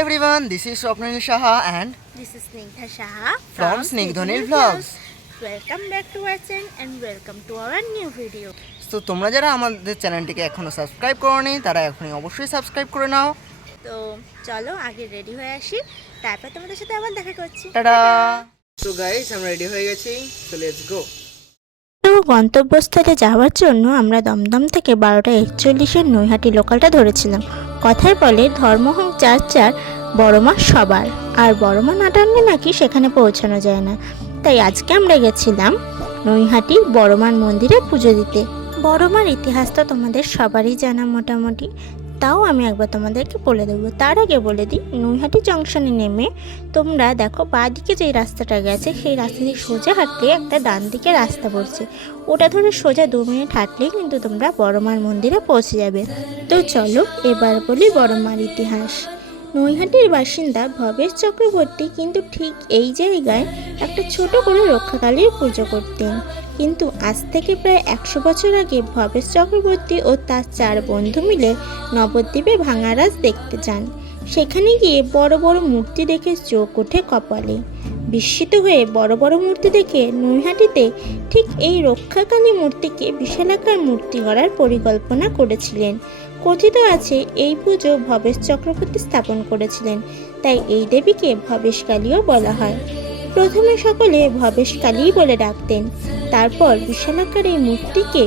everyone, this is Swapnil Shaha and This is Snigdha Shaha from Snigdhanil Vlogs. Welcome back to our channel and welcome to our new video. তো তোমরা যারা আমাদের চ্যানেলটিকে এখনো subscribe করোনি তারা এখনই অবশ্যই সাবস্ক্রাইব করে নাও। তো চলো আগে রেডি হয়ে আসি, তারপর তোমাদের সাথে আবার দেখা করছি। টাটা। তো গাইস আমরা রেডি হয়ে গেছি, সো লেটস গো। তো গন্তব্যস্থলে যাওয়ার জন্য আমরা দমদম থেকে 12:41 নৈহাটি লোকালটা ধরেছিলাম। কথায় বলে ধর্ম হোক যার যার, বড় মা সবার, আর বড় মা না টানলে নাকি সেখানে পৌঁছানো যায় না। তাই আজকে আমরা গেছিলাম নৈহাটি বড় মার মন্দিরে পুজো দিতে। বড় মার ইতিহাস তো তোমাদের সবারই জানা মোটামুটি, তাও আমি একবার তোমাদেরকে বলে দেবো। তার আগে বলে দিই, নৈহাটি জংশনে নেমে তোমরা দেখো বাঁ দিকে যেই রাস্তাটা গেছে সেই রাস্তা দিয়ে সোজা হাঁটলে একটা ডান দিকে রাস্তা পড়ছে, ওটা ধরে সোজা 2 মিনিট হাঁটলেই কিন্তু তোমরা বড় মার মন্দিরে পৌঁছে যাবে। তো চলো এবার বলি বড় মার ইতিহাস। নৈহাটির বাসিন্দা ভবেশ চক্রবর্তী কিন্তু ঠিক এই জায়গায় একটা ছোট করে রক্ষাকালীর পুজো করতেন। কিন্তু আজ থেকে প্রায় 100 বছর আগে ভবেশ চক্রবর্তী ও তার 4 বন্ধু মিলে নবদ্বীপে ভাঙারাজ দেখতে যান। সেখানে গিয়ে বড় বড় মূর্তি দেখে চোখ ওঠে কপালে। বিস্মিত হয়ে বড় বড় মূর্তি দেখে নৈহাটিতে ঠিক এই রক্ষাকালী মূর্তিকে বিশালাকার মূর্তি গড়ার পরিকল্পনা করেছিলেন। কথিত আছে এই পুজো ভবেশ চক্রবর্তী স্থাপন করেছিলেন, তাই এই দেবীকে ভবেশকালীও বলা হয়। প্রথমে সকলে ভবেশকালীই বলে ডাকতেন, তারপর বিশালাকার এই মূর্তিকে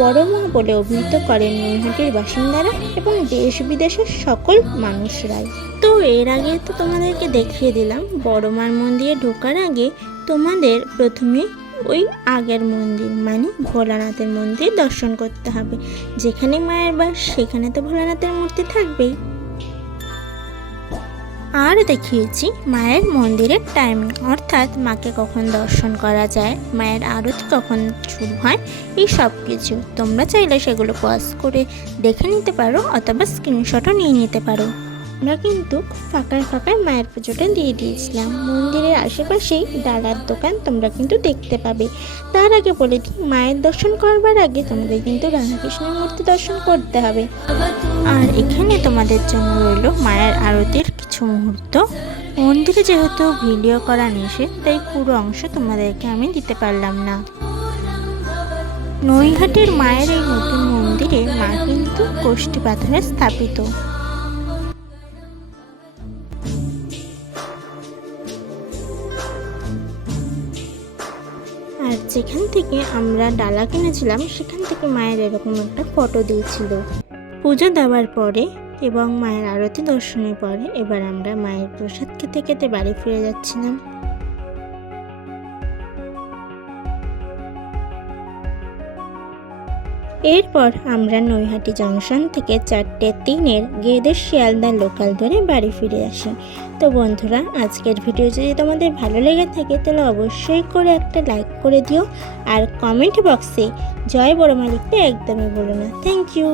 বড় মা বলে অভিহিত করেন নৈহাটির বাসিন্দারা এবং দেশ বিদেশের সকল মানুষরাই। তো এর আগে তো তোমাদেরকে দেখিয়ে দিলাম বড় মার মন্দিরে ঢোকার আগে তোমাদের প্রথমে ওই আগের মন্দির মানে ভোলানাথের মন্দির দর্শন করতে হবে। যেখানে মায়ের বাস সেখানে তো ভোলানাথের মূর্তি থাকবেই। আর দেখিয়েছি মায়ের মন্দিরের টাইমিং, অর্থাৎ মাকে কখন দর্শন করা যায়, মায়ের আরতি কখন শুরু হয়, এই সব কিছু তোমরা চাইলে সেগুলো পজ করে দেখে নিতে পারো অথবা স্ক্রিনশটও নিয়ে নিতে পারো। আমরা কিন্তু ফাঁকায় ফাঁকায় মায়ের পুজোটা দিয়ে দিয়েছিলাম। মন্দিরের আশেপাশেই ডালার দোকান তোমরা কিন্তু দেখতে পাবে। তার আগে বলে দিই, মায়ের দর্শন করবার আগে তোমাদের কিন্তু রাধাকৃষ্ণের মূর্তি দর্শন করতে হবে। আর এখানে তোমাদের জন্য রইল মায়ের আরতির কিছু মুহূর্ত। মন্দিরে যেহেতু ভিডিও করা নিষেধ, তাই পুরো অংশ তোমাদেরকে আমি দিতে পারলাম না। নৈহাটির মায়ের এই নতুন মন্দিরে মা কিন্তু কোষ্ঠী পাথরে স্থাপিত। আর যেখান থেকে আমরা ডালা কিনেছিলাম সেখান থেকে মায়ের এরকম একটা ফটো দিয়েছিল। পুজো দেওয়ার পরে এবং মায়ের আরতি দর্শনের পরে এবার আমরা মায়ের প্রসাদ খেতে খেতে বাড়ি ফিরে যাচ্ছিলাম। এরপর আমরা নৈহাটি জংশন থেকে 4:03 গেদের শিয়ালদা লোকাল ধরে বাড়ি ফিরে আসি। তো বন্ধুরা, আজকের ভিডিও যদি তোমাদের ভালো লেগে থাকে তাহলে অবশ্যই করে একটা লাইক করে দিও, আর কমেন্ট বক্সে জয় বড় মা লিখতে একদমই বলো না। Thank you.